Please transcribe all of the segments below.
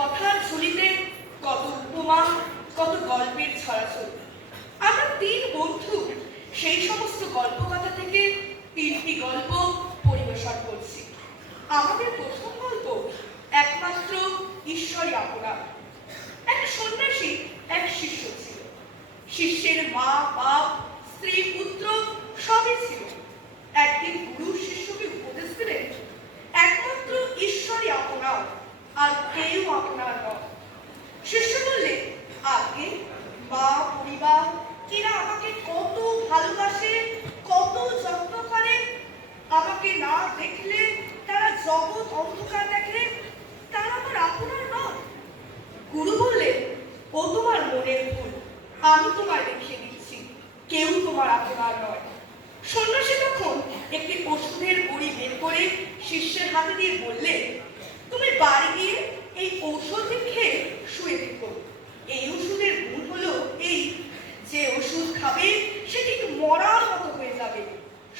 কথার ঝুলিতে কত উপমা, কত গল্পের ছড়াছড়ি। আমরা তিন বন্ধু সেই সমস্ত গল্প কথা থেকে তিনটি গল্প পরিবেশন করছি। আমাদের প্রথম গল্প একমাত্র ঈশ্বরই আপনা এক সন্ন্যাসী, এক শিষ্য ছিল। শিষ্যের মা, বাপ, স্ত্রী, পুত্র সবই ছিল। একদিন গুরু শিষ্যকে উপদেশ দিলেন, একমাত্র ঈশ্বরই আপনার। আর কেউ আপনার নয় শিষ্য বললে আগে মা পরিবার এরা আমাকে কত ভালোবাসে, কত যত্ন করে, আমাকে না দেখলে তারা জগৎ অন্ধকার দেখে, তারা আমার আপনার নয়। গুরু বললেন ও তোমার মনের ভুল, আমি তোমায় দেখিয়ে দিচ্ছি, কেউ তোমার আপনার নয়। সন্ন্যাসী তখন একটি ওষুধের বড়ি বের করে শিষ্যের হাতে দিয়ে বললে বাড়ি গিয়ে এই ঔষধ খেয়ে শুয়ে থেকো। এই ওষুধের গুণ হলো এই, যে ওষুধ খাবে, সে ঠিক মরার মতো হয়ে যাবে।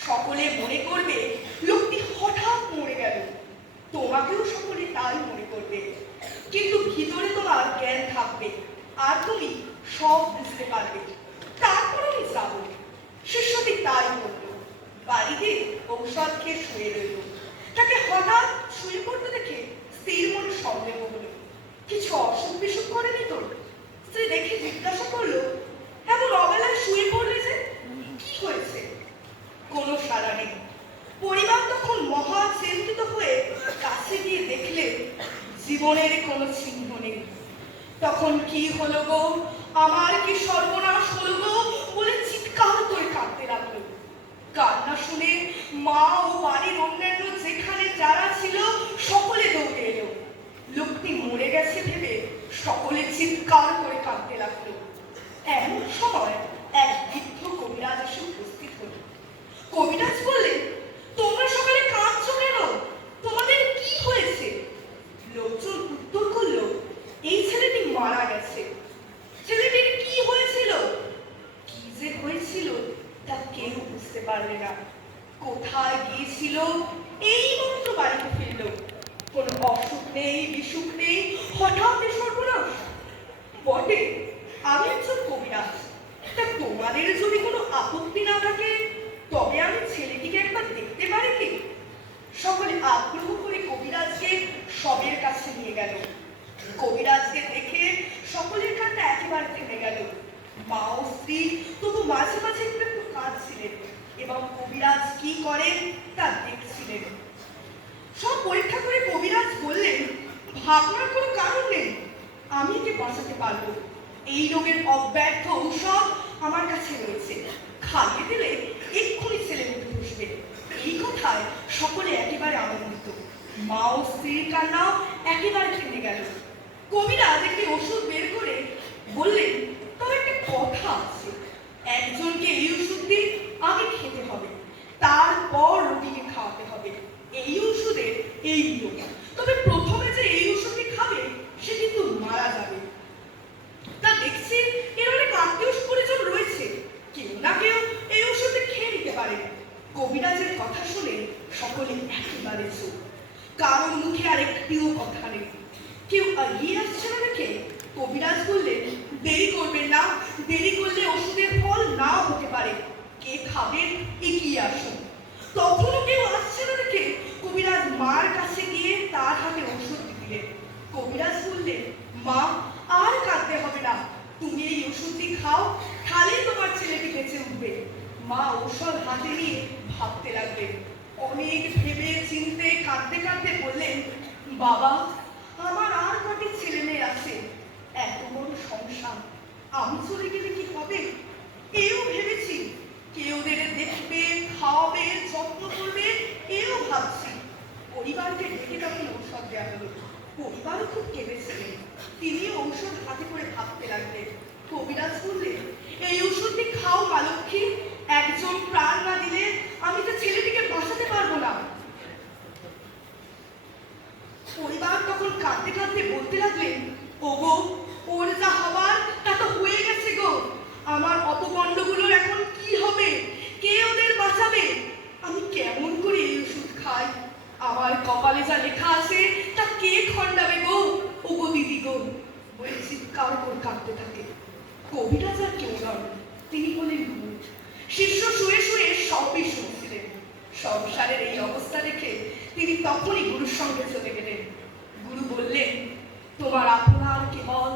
সকলে মনে করবে, লোকটি হঠাৎ মরে গেল। তোমাকেও সকলে তাই মনে করবে। কিন্তু ভিতরে তোমার জ্ঞান থাকবে, আর তুমি সব বুঝতে পারবে। তারপর আমি যাব। শিষ্যটি তাই বলল। বাড়িতে ঔষধ খেয়ে শুয়ে রইল। তাকে হঠাৎ শুয়ে পড়তে দেখে স্ত্রীর মনে সন্দেহ হলো কিছু অসুখ বিসুখ করেনি তো স্ত্রী দেখে জিজ্ঞাসা করল, এমন অবেলায় শুয়ে পড়লে যে কি হয়েছে? কোনো সাড়া নেই। পরিবার তখন মহা চিন্তিত হয়ে কাছে গিয়ে দেখলে, জীবনের কোনো চিহ্ন নেই। তখন কি হলো গো? আমার কি সর্বনাশ হলো গো? বলে চিৎকার করে কাঁদতে লাগল। কান্না শুনে মা ও বাড়ির অন্যান্য যেখানে যারা ছিল, সকলে লোকটি মরে গেছে ভেবে সকলে চিৎকার করে কাঁদতে লাগল। এমন সময় এক বৃদ্ধ কবিরাজ এসে উপস্থিত হলো। কবিরাজ বললেন তোমরা সকালে কাঁদছো কেন? তোমাদের কি হয়েছে? লোকজন উত্তর করল, এই ছেলেটি মারা গেছে। ছেলেটির কি হয়েছিল? কি যে হয়েছিল তা কেউ বুঝতে পারবে না। কোথায় গিয়েছিল? এই মাত্র বাড়িতে ফিরল। কোনো অসুখ নেই, বিসুখ নেই, হঠাৎ সর্বনাশ বটে, আমি একজন কবিরাজ। তা তোমাদের যদি কোনো আপত্তি না থাকে, তবে আমি ছেলেটিকে একবার দেখতে পারি কি? সকলে আগ্রহ করে কবিরাজকে সবের কাছে নিয়ে গেল। কবিরাজকে দেখে সকলের কান্না একেবারে থেমে গেল। মা ও স্ত্রী তবু মাঝে মাঝে একটু কাঁদছিলেন এবং কবিরাজ কি করেন তা দেখছিলেন। সব পরীক্ষা করে কবিরাজ বললেন, ভাবনার কোনো কারণ নেই। আমি একে বাঁচাতে পারব। এই রোগের অব্যর্থ ঔষধ আমার কাছে রয়েছে। খাইয়ে দিলে এক্ষুনি ছেলে উঠে বসবে। এই কথায় সকলে একেবারে আনন্দিত। মা ও স্ত্রীর কান্নাও একেবারে থেমে গেল। কবিরাজ একটি ওষুধ বের করে বললেন তবে একটা কথা আছে একজনকে এই ওষুধ দিন আগে খেতে হবে তারপর রোগীকে খাওয়াতে হবে এই ওষুধের এই নিয়ম তবে প্রথমে যে এই ওষুধটি খাবে সে কিন্তু মারা যাবে তা দেখছি এর অনেক আত্মীয় পরিজন রয়েছে কেউ না কেউ এই ওষুধটি খেয়ে নিতে পারে কবিরাজের কথা শুনে সকলে একেবারে চুপ কারোর মুখে আর একটিও কথা নেই কেউ এগিয়ে আসছে না দেখে কবিরাজ বললেন দেরি করবেন না। দেরি করলে ওষুধের ফল নাও হতে পারে। কে খাবেন? এগিয়ে আসুন। তখনও কেউ আসছে না দেখে কবিরাজ মার কাছে গিয়ে তার হাতে ওষুধ দিলেন। কবিরাজ বললেন, মা, আর কাঁদতে হবে না। তুমি এই ওষুধটি খাও। খালে তোমার ছেলেটি বেঁচে উঠবে। মা ঔষধ হাতে নিয়ে ভাবতে লাগলেন। অনেক ভেবে চিনতে, কাঁদতে কাঁদতে বললেন, বাবা, আমার পরিবার তখন কাঁদতে কাঁদতে বলতে লাগলেন গো ওর যা হবার তা তো হয়ে গেছে গো। আমার অপকণ্ডগুলোর এখন কি হবে? কে ওদের বাঁচাবে? আমি কেমন করে এই ওষুধ খাই? আমার কপালে যা লেখা আছে, তা কে খণ্ডাবে গো? ও গো দিদি গো। বলে চিৎকার ওপর কাঁদতে থাকে। কবিরা যার কেউ নন তিনি হলেন ভূত। শিষ্য শুয়ে শুয়ে সবই শুনছিলেন। সংসারের এই অবস্থা দেখে তিনি তখনই গুরুর সঙ্গে চলে গেলেন। বললেন তোমার আপনার কেবল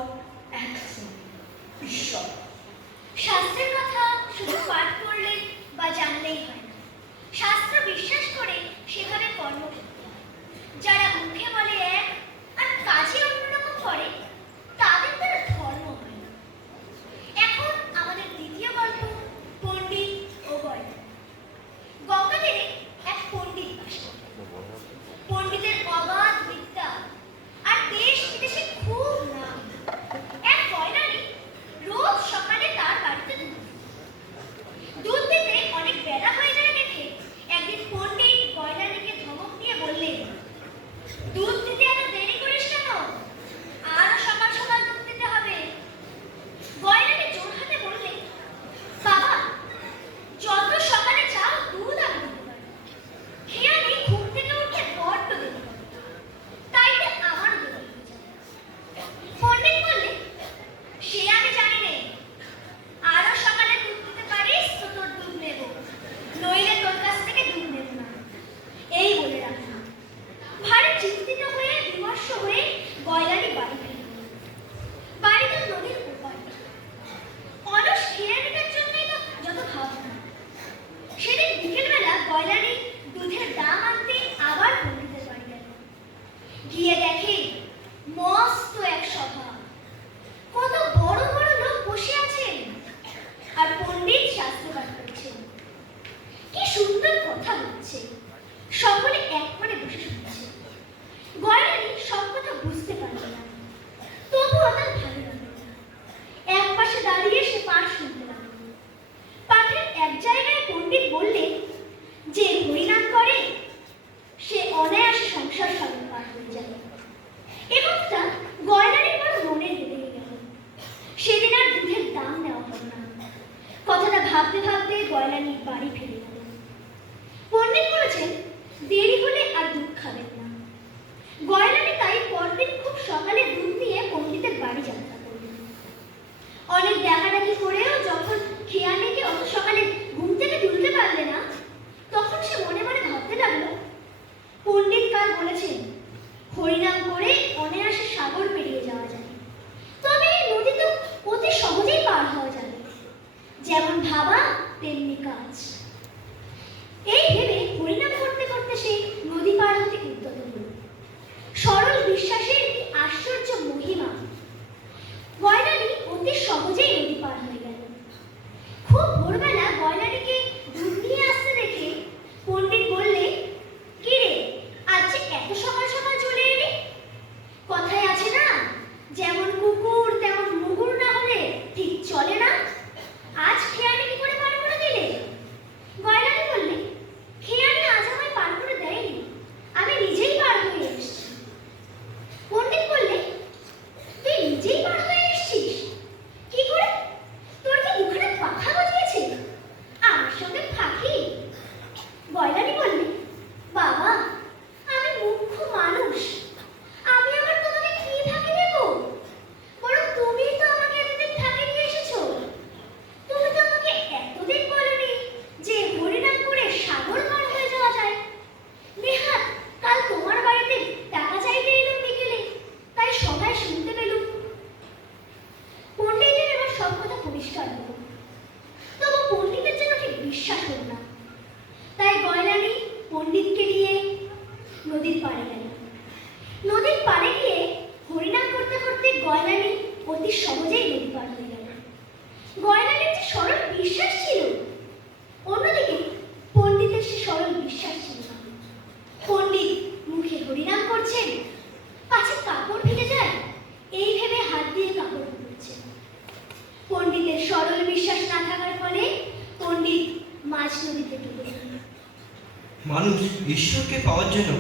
অনেক ডাকাডাকি করেও যখন খেয়াল নেই অত সকালে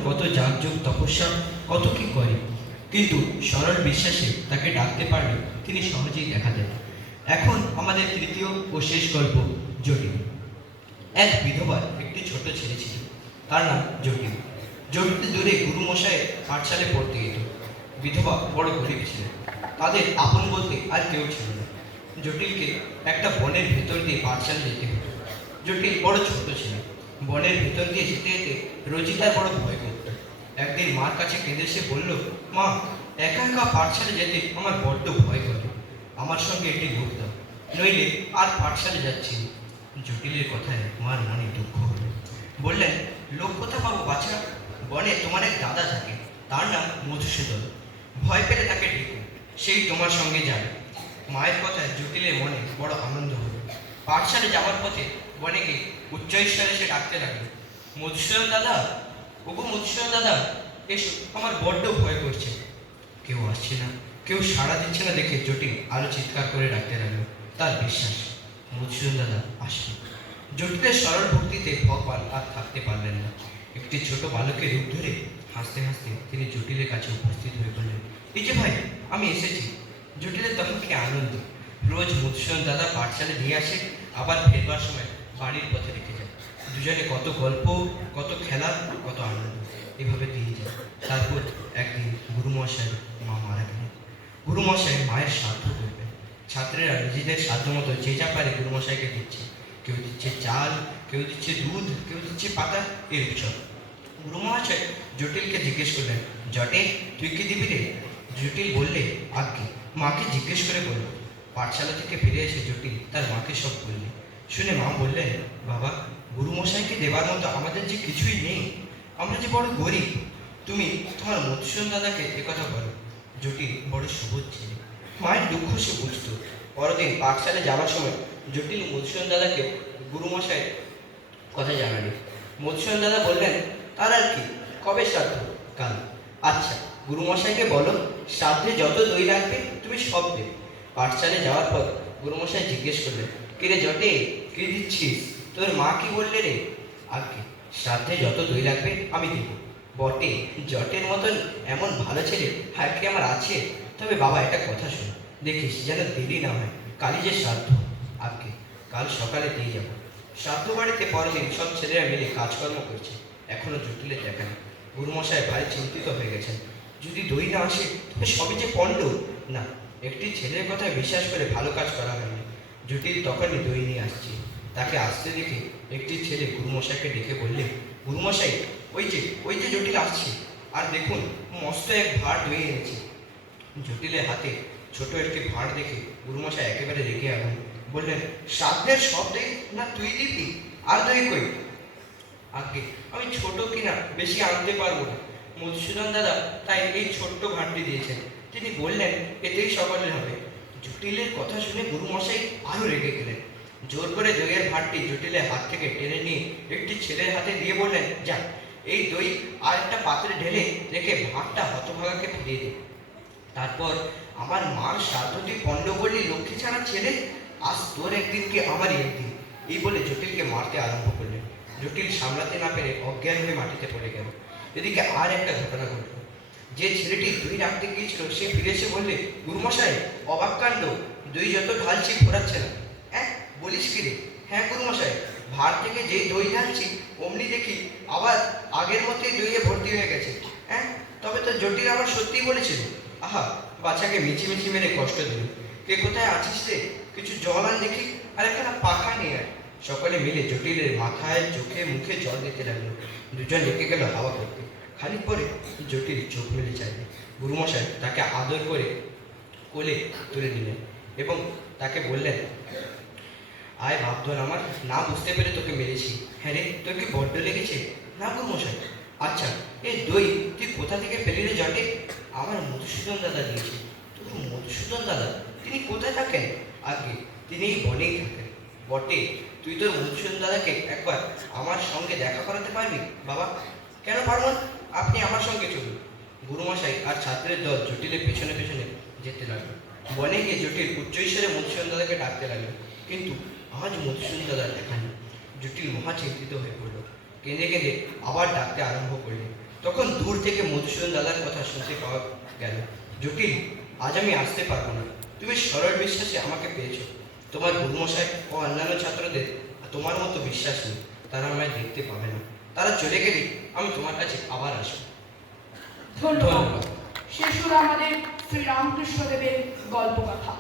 কত যাগযোগ তপস্যা, কত কি করে। কিন্তু সরল বিশ্বাসে তাকে ডাকতে পারলে তিনি সহজেই দেখা দেন। এখন আমাদের তৃতীয় ও শেষ গল্প, জটিল। এক বিধবা একটি ছোট ছেলে ছিল। তার নাম জটিল। জটিল দূরে গুরুমশায়ের পাঠশালে পড়তে যেত বিধবা বড় গরিব ছিলেন তাদের আপন বলতে আর কেউ ছিল না। জটিলকে একটা বনের ভেতর দিয়ে পাঠশালে যেতে হতো। জটিল বড় ছোট ছিল। বনের ভেতর দিয়ে যেতে যেতে রোজিতার বড় ভয় করত একদিন মার কাছে কেঁদে সে বলল, মা, একা একা পাঠশালা যেতে আমার বড্ড ভয় করে। আমার সঙ্গে লোক দাও, নইলে আর পাঠশালে যাচ্ছি জটিলের কথায় মার মনে দুঃখ হলো। বললেন, লোক কোথা পাবো বাছা? বনে তোমার এক দাদা থাকে, তার নাম মধুসূদন। ভয় পেলে তাকে ডেকো, সেই তোমার সঙ্গে যাবে। মায়ের কথায় জটিলের মনে বড় আনন্দ হলো। পাঠশালে যাওয়ার পথে বনেকে গিয়ে উচ্চৈশ্বরে সে ডাকতে লাগল, মধুসূদন দাদা ওগো মধুসূদন দাদা এসো আমার বড্ড ভয় করছে। কেউ আসছে না, কেউ সাড়া দিচ্ছে না দেখে জটিল আরও চিৎকার করে ডাকতে লাগল। তার বিশ্বাস, মধুসূদন দাদা আসবে। জটিলের সরল ভক্তিতে ভগবান আর থাকতে পারলেন না। একটি ছোট বালকের রূপ ধরে হাসতে হাসতে তিনি জটিলের কাছে উপস্থিত হয়ে বললেন, এই যে ভাই, আমি এসেছি। জটিলের তখন কি আনন্দ? রোজ মধুসূদন দাদা পাঠশালে নিয়ে আসে, আবার ফেরবার সময় বাড়ির পথে রেখে যায়। দুজনে কত গল্প, কত খেলা, কত আনন্দ। এভাবে দিয়ে যায় তারপর একদিন গুরুমশাই মা মারা গেলেন। গুরুমশাই মায়ের সাধ্য করবেন। ছাত্রেরা নিজেদের সাধ্য মতো যে যা পারে গুরুমশাইকে দিচ্ছে। কেউ দিচ্ছে চাল, কেউ দিচ্ছে দুধ, কেউ দিচ্ছে পাতা এর সব। গুরু মহাশয় জটিলকে জিজ্ঞেস করলেন, জটে, তুই কি দিবি রে? জটিল বললে আজ্ঞে মাকে জিজ্ঞেস করে বলল, পাঠশালা থেকে ফিরে এসে জটিল, তার মাকে সব বললে। শুনে মা বললেন, বাবা গুরু মশাইকে দেবার মতো আমাদের যে কিছুই নেই, আমরা যে বড় গরিব, তুমি তোমার মধুসূদন দাদাকে একথা বলো। জটিল, বড় সবুজ ছেলে। মায়ের দুঃখ সে বুঝতো। পরদিন পাঠশালে যাওয়ার সময় জটিল মধুসূদন দাদাকে গুরুমশাই কথা জানালে মধুসূদন দাদা বললেন, তার আর কি? কবে শ্রাদ্ধ? কাল। আচ্ছা গুরুমশাইকে বলো, শ্রাদ্ধে যত দই লাগবে তুমি সব দেবে। পাঠশালে যাওয়ার পর গুরুমশাই জিজ্ঞেস করলেন, কিরে জটে কি দিচ্ছিস? তোর মা কি বললে রে? আগে শ্রাদ্ধে যত দই লাগবে, আমি দেব। বটে, জটের মতন এমন ভালো ছেলে আর কি আমার আছে? তবে বাবা, একটা কথা শোন। দেখিস, যেন দেরি না হয়, কালই যে শ্রাদ্ধ। আগে কাল সকালে দিয়ে যাব। শ্রাদ্ধ বাড়িতে পরদিন সব ছেলেরা মিলে কাজকর্ম করছে। এখনও জটিলের দেখা নেই। গুরুমশাই ভারী চিন্তিত হয়ে গেছেন। যদি দই না আসে, তবে সবই যে পণ্ড। না, একটি ছেলের কথায় বিশ্বাস করে ভালো কাজ করা হয়নি। জটিল তখনই দই নিয়ে আসছে। তাকে আসতে দেখে একটি ছেলে গুরুমশাইকে ডেকে বললে গুরুমশাই, ওই যে ওই যে জটিল আসছে। আর দেখুন, মস্ত এক ভার দই এনেছে। জটিলের হাতে ছোট একটি ভাঁড় দেখে গুরুমশাই একেবারে রেগে আগুন। বললেন শ্রাদ্ধের সব দই না তুই দিবি? আর দই কই? আগে আমি ছোট কিনা বেশি আনতে পারব না। মধুসূদন দাদা তাই এই ছোট্ট ভাঁড়টি দিয়েছেন। তিনি বললেন, এতেই সকলের হবে। জটিলের কথা শুনে গুরুমশাই আরও রেগে গেলেন। জোর করে দইয়ের ভাঁড়টি জটিলের হাত থেকে টেনে নিয়ে একটি ছেলের হাতে দিয়ে বললেন যা এই দই আর একটা পাত্রে ঢেলে রেখে ভাতটা হতভাগাকে ফিরিয়ে দে। তারপর আমার মার শ্রাদ্ধটি পণ্ড করলি লক্ষ্মী ছাড়া ছেলে, আজ তোর একদিন কি আমারই একদিন? এই বলে জটিলকে মারতে আরম্ভ করলেন। জটিল সামলাতে না পেরে অজ্ঞান হয়ে মাটিতে পড়ে গেল। এদিকে আর একটা ঘটনা ঘটল। যে ছেলেটি দই রাখতে গিয়েছিল, সে ফিরে এসে বললে, গুরুমশাই, অবাক কাণ্ড। দই যত ঢালছি ফোরাচ্ছে না। বলিস কি রে? হ্যাঁ গুরুমশাই, ভার থেকে যেই দই ঢালছি, অমনি দেখি আবার আগের মতোই দইয়ে ভর্তি হয়ে গেছে। হ্যাঁ তবে তো জটিল আমার সত্যিই বলেছিল। আহা, বাচ্চাকে মিছি মিছি মেরে কষ্ট দিল। কে কোথায় আছিস রে? কিছু জল আন দেখি আর একটা পাখা নিয়ে আয়। সকলে মিলে জটিলের মাথায় চোখে মুখে জল দিতে লাগল। দুজন লেগে গেল হাওয়া করতে। খানিক পরে জটিল চোখ মেলে চাইলে। গুরুমশাই তাকে আদর করে কোলে তুলে দিলেন এবং তাকে বললেন আয় ভাবধন আমার, না বুঝতে পেরে তোকে মেরেছি। হ্যাঁ রে, তোর কি বড্ড লেগেছে? না গো মশাই। আচ্ছা এ দই, তুই কোথা থেকে পেলি রে জটে? আমার মধুসূদন দাদা দিয়েছে। তোর মধুসূদন দাদা, তিনি কোথায় থাকেন? আগে তিনি এই বনেই থাকেন। বটে, তুই তোর মধুসূদন দাদাকে একবার আমার সঙ্গে দেখা করাতে পারবি? বাবা, কেন পারব? আপনি আমার সঙ্গে চলুন। গুরুমশাই আর ছাত্রের দল জটিলের পেছনে পেছনে যেতে লাগল। বনে গিয়ে জটিল উচ্চৈশ্বরে মধুসূদন দাদাকে ডাকতে লাগল। কিন্তু আজ মধুসূদন দাদার দেখা নেই জটিল মহা চিন্তিত হয়ে পড়ল। কেঁদে কেঁদে আবার ডাকতে আরম্ভ করলেন তখন দূর থেকে মধুসূদন দাদার কথা শুনতে পাওয়া গেল জটিল আজ আমি আসতে পারব না। তুমি সরল বিশ্বাসে আমাকে পেয়েছ। তোমার গুরুমশাই ও অন্যান্য ছাত্রদের তোমার মতো বিশ্বাস নেই। তারা আমায় দেখতে পাবে না। তারা চলে গেলে আমি তোমার কাছে আবার আসব। ধন্যবাদ। শেষ হলো আমাদের শ্রী রামকৃষ্ণ দেবের গল্প কথা